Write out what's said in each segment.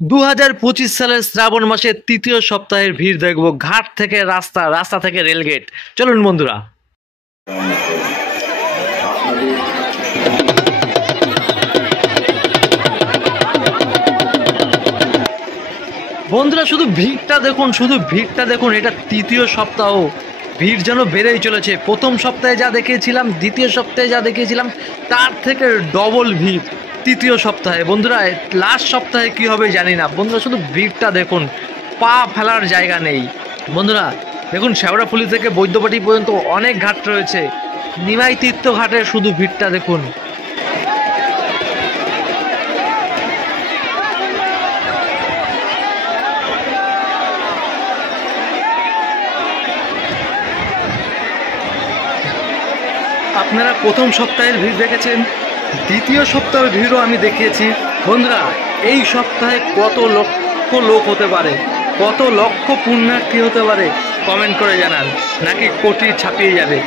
2025 সালের শ্রাবণ মাসের তৃতীয় সপ্তাহের ভিড় দেখব ঘাট থেকে রাস্তা, রাস্তা থেকে রেলগেট। চলুন বন্ধুরা। বন্ধুরা শুধু ভিড়টা দেখুন, শুধু ভিড়টা দেখুন। এটা তৃতীয় সপ্তাহ, ভিড় যেন বেড়েই চলেছে। প্রথম সপ্তাহে যা দেখিয়েছিলাম, দ্বিতীয় সপ্তাহে যা দেখিয়েছিলাম, তার থেকে ডবল ভিড় তৃতীয় সপ্তাহে। বন্ধুরা লাস্ট সপ্তাহে কি হবে জানি না। বন্ধুরা শুধু ভিড়টা দেখুন, পা ফেলার জায়গা নেই। বন্ধুরা দেখুন, শেওড়াফুলি থেকে বৈদ্যবাটি পর্যন্ত অনেক ঘাট রয়েছে। নিমাই তীর্থ ঘাটের শুধু ভিড়টা দেখুন। আপনারা প্রথম সপ্তাহের ভিড় দেখেছেন, দ্বিতীয় সপ্তাহের ভিড়ও আমি দেখিয়েছি। বন্ধুরা এই সপ্তাহে কত লক্ষ লোক হতে পারে, কত লক্ষ পুণ্যার্থী হতে পারে, কমেন্ট করে জানান। নাকি কোটি ছাপিয়ে যাবে,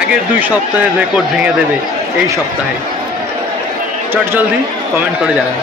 আগের 2 সপ্তাহের রেকর্ড ভেঙে দেবে এই সপ্তাহে? চট জলদি কমেন্ট করে জানান।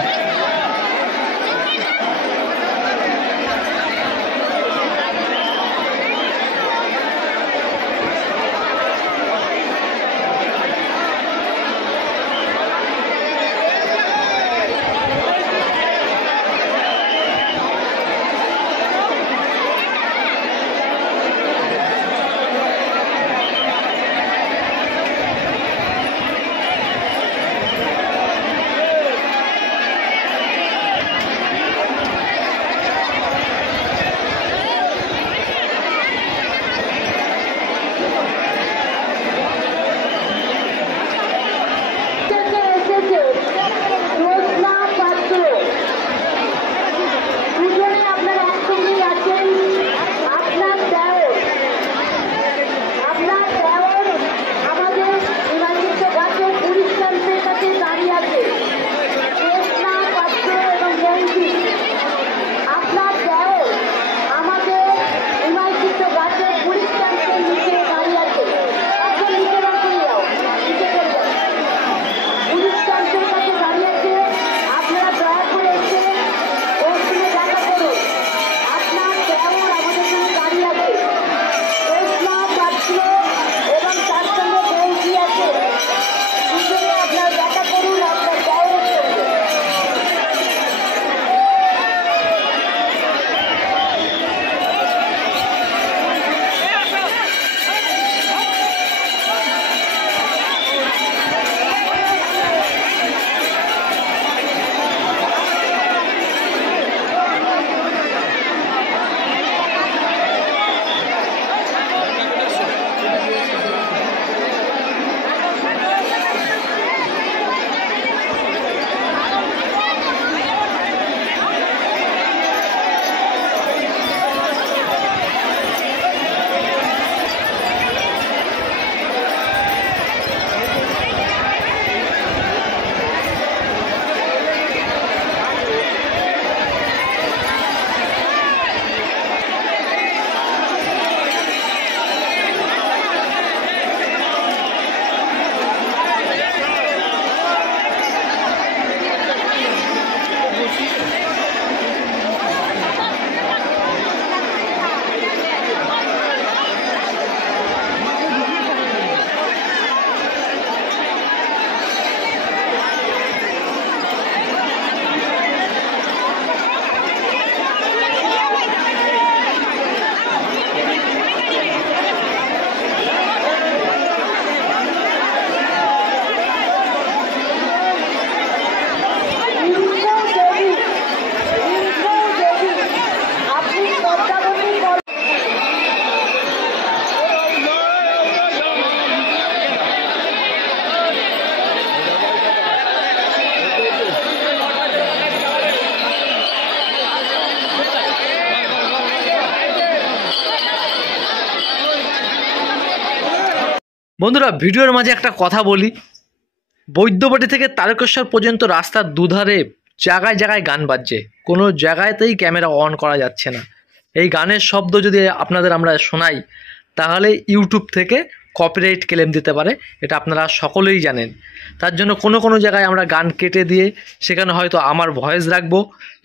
বন্ধুরা ভিডিওর মাঝে একটা কথা বলি, বৈদ্যবাটি থেকে তারকেশ্বর পর্যন্ত রাস্তার দুধারে জায়গায় জায়গায় গান বাজছে, কোনো জায়গাতেই ক্যামেরা অন করা যাচ্ছে না। এই গানের শব্দ যদি আপনাদের আমরা শোনাই, তাহলে ইউটিউব থেকে কপিরাইট ক্লেম দিতে পারে, এটা আপনারা সকলেই জানেন। তার জন্য কোনো কোনো জায়গায় আমরা গান কেটে দিয়ে সেখানে হয়তো আমার ভয়েস রাখবো,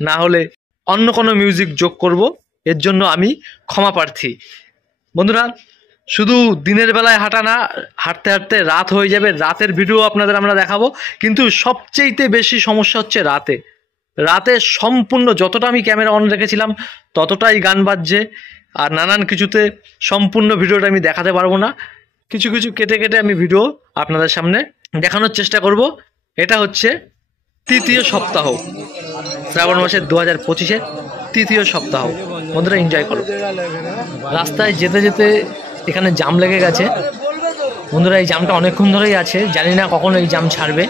না হলে অন্য কোনো মিউজিক যোগ করব, এর জন্য আমি ক্ষমা প্রার্থী। বন্ধুরা, শুধু দিনের বেলায় হাঁটা না, হাঁটতে হাঁটতে রাত হয়ে যাবে, রাতের ভিডিও আপনাদের আমরা দেখাবো। কিন্তু সবচেয়েতে বেশি সমস্যা হচ্ছে রাতে। রাতে সম্পূর্ণ যতটা আমি ক্যামেরা অন রেখেছিলাম ততটাই গান বাজছে, আর নানান কিছুতে সম্পূর্ণ ভিডিওটা আমি দেখাতে পারবো না। কিছু কিছু কেটে কেটে আমি ভিডিও আপনাদের সামনে দেখানোর চেষ্টা করব। এটা হচ্ছে তৃতীয় সপ্তাহ, শ্রাবণ মাসের 2025-এর তৃতীয় সপ্তাহ। বন্ধুরা এনজয় করো। রাস্তায় যেতে যেতে এখানে জাম লেগে গেছে। বন্ধুরা এই জামটা অনেকক্ষণ ধরেই আছে, জানি না কখন এই জাম ছাড়বে।